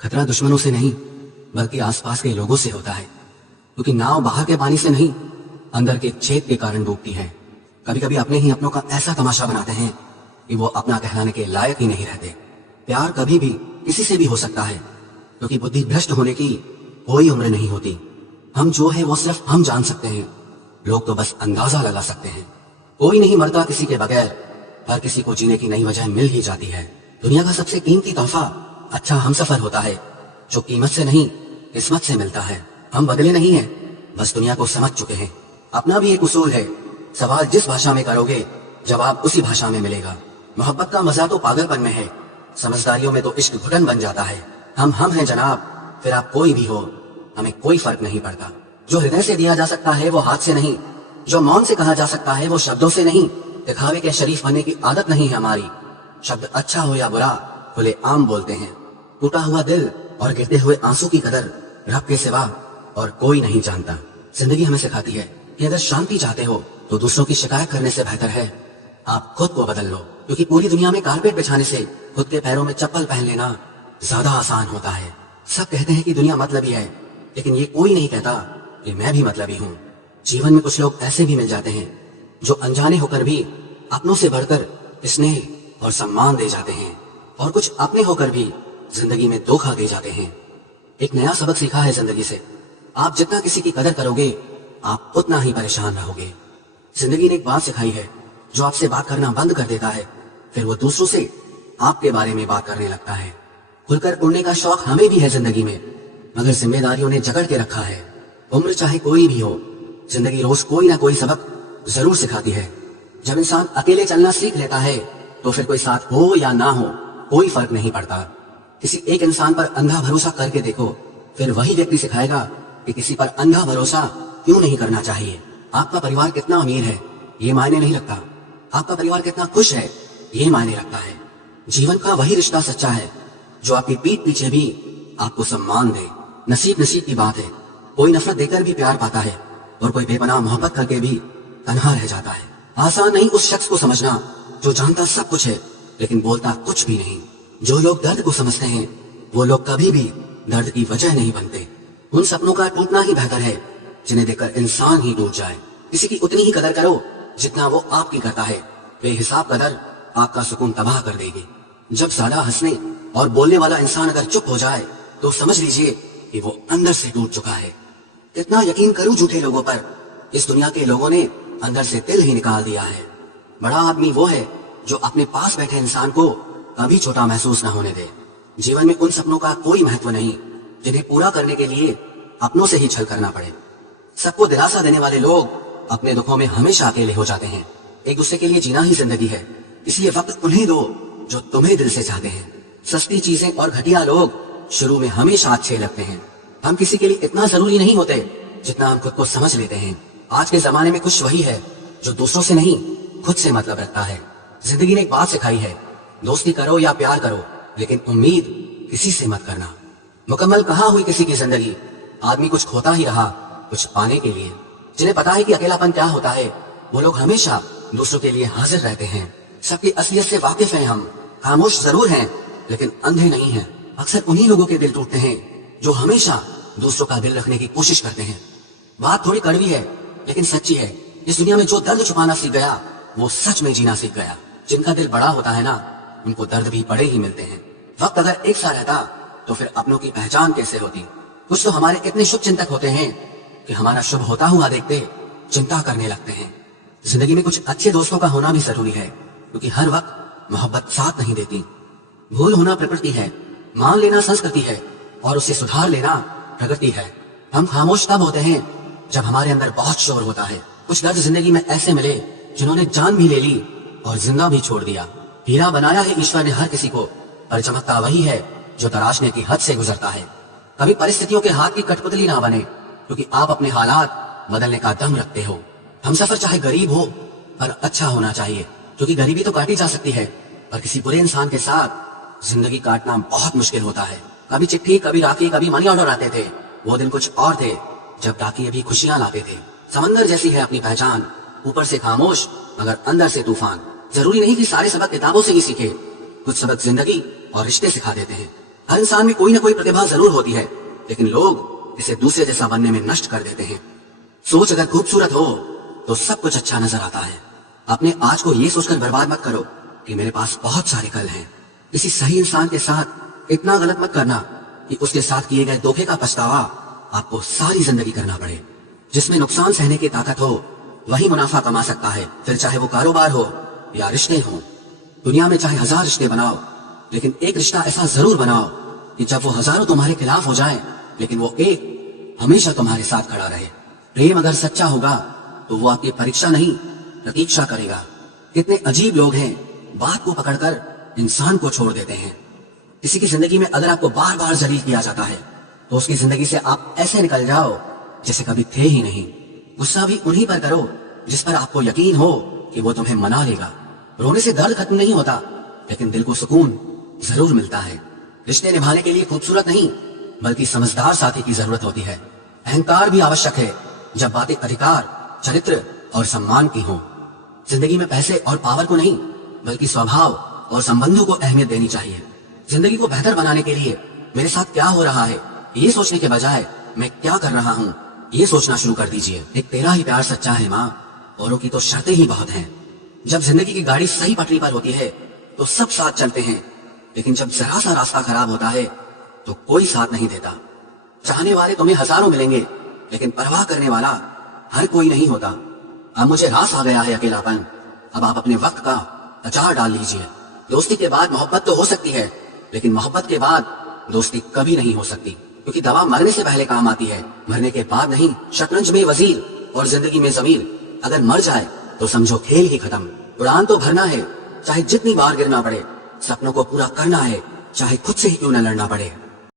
खतरा दुश्मनों से नहीं बल्कि आसपास के लोगों से होता है, क्योंकि नाव बाहर के पानी से नहीं अंदर के छेद के कारण डूबती है। कभी कभी अपने ही अपनों का ऐसा तमाशा बनाते हैं कि वो अपना कहलाने के लायक ही नहीं रहते। प्यार कभी भी किसी से भी हो सकता है, क्योंकि बुद्धि भ्रष्ट होने की कोई उम्र नहीं होती। हम जो है वो सिर्फ हम जान सकते हैं, लोग तो बस अंदाजा लगा सकते हैं। कोई नहीं मरता किसी के बगैर, हर किसी को जीने की नई वजह मिल ही जाती है। दुनिया का सबसे कीमती तोहफा अच्छा हमसफर होता है, जो कीमत से नहीं किस्मत से मिलता है। हम बदले नहीं हैं, बस दुनिया को समझ चुके हैं। अपना भी एक उसूल है, सवाल जिस भाषा में करोगे जवाब उसी भाषा में मिलेगा। मोहब्बत का मजा तो पागलपन में है, समझदारियों में तो इश्क घुटन बन जाता है। हम हैं जनाब, फिर आप कोई भी हो, हमें कोई फर्क नहीं पड़ता। जो हृदय से दिया जा सकता है वो हाथ से नहीं, जो मौन से कहा जा सकता है वो शब्दों से नहीं। दिखावे के शरीफ बनने की आदत नहीं है हमारी। शब्द अच्छा हो या बुरा खुले आम बोलते हैं। टूटा हुआ दिल और गिरते हुए आंसू की कदर रब के सिवा और कोई नहीं जानता। जिंदगी हमें सिखाती है कि अगर शांति चाहते हो तो दूसरों की शिकायत करने से बेहतर है आप खुद को बदल लो, क्योंकि पूरी दुनिया में कारपेट बिछाने से खुद के पैरों में चप्पल पहन लेना ज्यादा आसान होता है। सब कहते हैं कि दुनिया मतलबी है, लेकिन ये कोई नहीं कहता कि मैं भी मतलबी हूँ। जीवन में कुछ लोग ऐसे भी मिल जाते हैं जो अनजाने होकर भी अपनों से बढ़कर स्नेह और सम्मान दे जाते हैं, और कुछ अपने होकर भी जिंदगी में धोखा दे जाते हैं। एक नया सबक सीखा है जिंदगी से, आप जितना किसी की कदर करोगे आप उतना ही परेशान रहोगे। जिंदगी ने एक बात सिखाई है, जो आपसे बात करना बंद कर देता है फिर वो दूसरों से आपके बारे में बात करने लगता है। खुलकर उड़ने का शौक हमें भी है जिंदगी में, मगर जिम्मेदारियों ने जकड़ के रखा है। उम्र चाहे कोई भी हो, जिंदगी रोज कोई ना कोई सबक जरूर सिखाती है। जब इंसान अकेले चलना सीख लेता है तो फिर कोई साथ हो या ना हो कोई फर्क नहीं पड़ता। किसी एक इंसान पर अंधा भरोसा करके देखो, फिर वही व्यक्ति सिखाएगा कि किसी पर अंधा भरोसा क्यों नहीं करना चाहिए। आपका परिवार कितना अमीर है ये मायने नहीं रखता, आपका परिवार कितना खुश है ये मायने रखता है। जीवन का वही रिश्ता सच्चा है जो आपकी पीठ पीछे भी आपको सम्मान दे। नसीब की बात है, कोई नफरत देकर भी प्यार पाता है और कोई बेपनाह मोहब्बत करके भी तन्हा रह जाता है। आसान नहीं उस शख्स को समझना जो जानता सब कुछ है लेकिन बोलता कुछ भी नहीं। जो लोग दर्द को समझते हैं वो लोग कभी भी दर्द की वजह नहीं बनते। उन सपनों का टूटना ही बेहतर है जिन्हें देखकर इंसान ही टूट जाए। किसी की उतनी ही कदर करो जितना वो आपकी करता है, बेहिसाब कदर आपका सुकून तबाह कर देगी। जब ज्यादा हंसने और बोलने वाला इंसान अगर चुप हो जाए तो समझ लीजिए कि वो अंदर से टूट चुका है। कितना यकीन करूं झूठे लोगों पर, इस दुनिया के लोगों ने अंदर से दिल ही निकाल दिया है। बड़ा आदमी वो है जो अपने पास बैठे इंसान को कभी छोटा महसूस न होने दे। जीवन में उन सपनों का कोई महत्व नहीं जिन्हें पूरा करने के लिए अपनों से ही छल करना पड़े। सबको दिलासा देने वाले लोग अपने दुखों में हमेशा अकेले हो जाते हैं। एक दूसरे के लिए जीना ही जिंदगी है, इसलिए वक्त उन्हें दो जो तुम्हें दिल से चाहते हैं। सस्ती चीजें और घटिया लोग शुरू में हमेशा अच्छे लगते हैं। हम किसी के लिए इतना जरूरी नहीं होते जितना हम खुद को समझ लेते हैं। आज के जमाने में खुश वही है जो दूसरों से नहीं खुद से मतलब रखता है। जिंदगी ने एक बात सिखाई है, दोस्ती करो या प्यार करो लेकिन उम्मीद किसी से मत करना। मुकम्मल कहाँ हुई किसी की जिंदगी, आदमी कुछ खोता ही रहा कुछ पाने के लिए। जिन्हें पता है कि अकेलापन क्या होता है वो लोग हमेशा दूसरों के लिए हाजिर रहते हैं। सबकी असलियत से वाकिफ हैं हम, खामोश जरूर हैं लेकिन अंधे नहीं हैं। अक्सर उन्हीं लोगों के दिल टूटते हैं जो हमेशा दूसरों का दिल रखने की कोशिश करते हैं। बात थोड़ी कड़वी है लेकिन सच्ची है। इस दुनिया में जो दर्द छुपाना सीख गया वो सच में जीना सीख गया। जिनका दिल बड़ा होता है ना उनको दर्द भी बड़े ही मिलते हैं। वक्त अगर एक सा रहता तो फिर अपनों की पहचान कैसे होती। कुछ तो हमारे इतने शुभ चिंतक होते हैं कि हमारा शुभ होता हुआ देखते चिंता करने लगते हैं। जिंदगी में कुछ अच्छे दोस्तों का होना भी जरूरी है, क्योंकि हर वक्त मोहब्बत साथ नहीं देती। भूल होना प्रकृति है, मान लेना संस्कृति है और उसे सुधार लेना प्रगति है। हम खामोश तब होते हैं जब हमारे अंदर बहुत शोर होता है। कुछ दर्द जिंदगी में ऐसे मिले जिन्होंने जान भी ले ली और जिंदा भी छोड़ दिया। हीरा बनाया है ईश्वर ने हर किसी को, पर चमकता वही है जो तराशने की हद से गुजरता है। कभी परिस्थितियों के हाथ की कठपुतली ना बने, क्योंकि आप अपने हालात बदलने का दम रखते हो। हम सफर चाहे गरीब हो पर अच्छा होना चाहिए, क्योंकि गरीबी तो काटी जा सकती है पर किसी बुरे इंसान के साथ जिंदगी काटना बहुत मुश्किल होता है। कभी चिट्ठी, कभी राखी, कभी मनी ऑर्डर आते थे। वो दिन कुछ और थे जब डाकिये अभी खुशियां लाते थे। समंदर जैसी है अपनी पहचान, ऊपर से खामोश मगर अंदर से तूफान। जरूरी नहीं कि सारे सबक किताबों से ही सीखे, कुछ सबक जिंदगी और रिश्ते सिखा देते हैं। हर इंसान में कोई ना कोई प्रतिभा जरूर होती है, लेकिन लोग इसे दूसरे जैसा बनने में नष्ट कर देते हैं। सोच अगर खूबसूरत हो तो सब कुछ अच्छा नजर आता है। अपने आज को ये सोचकर बर्बाद मत करो कि मेरे पास बहुत सारे कल हैं। किसी सही इंसान के साथ इतना गलत मत करना कि उसके साथ किए गए धोखे का पछतावा आपको सारी जिंदगी करना पड़े। जिसमें नुकसान सहने की ताकत हो वही मुनाफा कमा सकता है, फिर चाहे वो कारोबार हो या रिश्ते हो। दुनिया में चाहे 1000 रिश्ते बनाओ, लेकिन एक रिश्ता ऐसा जरूर बनाओ कि जब वो हजारों तुम्हारे खिलाफ हो जाए, लेकिन वो एक हमेशा तुम्हारे साथ खड़ा रहे। प्रेम अगर सच्चा होगा तो वो आपकी परीक्षा नहीं प्रतीक्षा करेगा। कितने अजीब लोग हैं, बात को पकड़कर इंसान को छोड़ देते हैं। किसी की जिंदगी में अगर आपको बार बार जलील किया जाता है तो उसकी जिंदगी से आप ऐसे निकल जाओ जैसे कभी थे ही नहीं। गुस्सा भी उन्हीं पर करो जिस पर आपको यकीन हो कि वो तुम्हें मना लेगा। रोने से दर्द खत्म नहीं होता, लेकिन दिल को सुकून जरूर मिलता है। रिश्ते निभाने के लिए खूबसूरत नहीं बल्कि समझदार साथी की जरूरत होती है। अहंकार भी आवश्यक है जब बातें अधिकार, चरित्र और सम्मान की हों। जिंदगी में पैसे और पावर को नहीं बल्कि स्वभाव और संबंधों को अहमियत देनी चाहिए। जिंदगी को बेहतर बनाने के लिए मेरे साथ क्या हो रहा है ये सोचने के बजाय मैं क्या कर रहा हूँ ये सोचना शुरू कर दीजिए। एक तेरा ही प्यार सच्चा है माँ, औरों की तो शर्तें ही बहुत हैं। जब जिंदगी की गाड़ी सही पटरी पर होती है तो सब साथ चलते हैं, लेकिन जब जरा सा रास्ता खराब होता है तो कोई साथ नहीं देता। चाहने वाले तुम्हें हजारों मिलेंगे, लेकिन परवाह करने वाला हर कोई नहीं होता। अब मुझे रास आ गया है अकेलापन, अब आप अपने वक्त का अचार डाल लीजिए। दोस्ती के बाद मोहब्बत तो हो सकती है, लेकिन मोहब्बत के बाद दोस्ती कभी नहीं हो सकती, क्योंकि दवा मरने से पहले काम आती है, मरने के बाद नहीं। शतरंज में वजीर और जिंदगी में जमीर, अगर मर जाए तो समझो खेल ही खत्म। उड़ान तो भरना है चाहे जितनी बार गिरना पड़े, सपनों को पूरा करना है चाहे खुद से ही क्यों न लड़ना पड़े।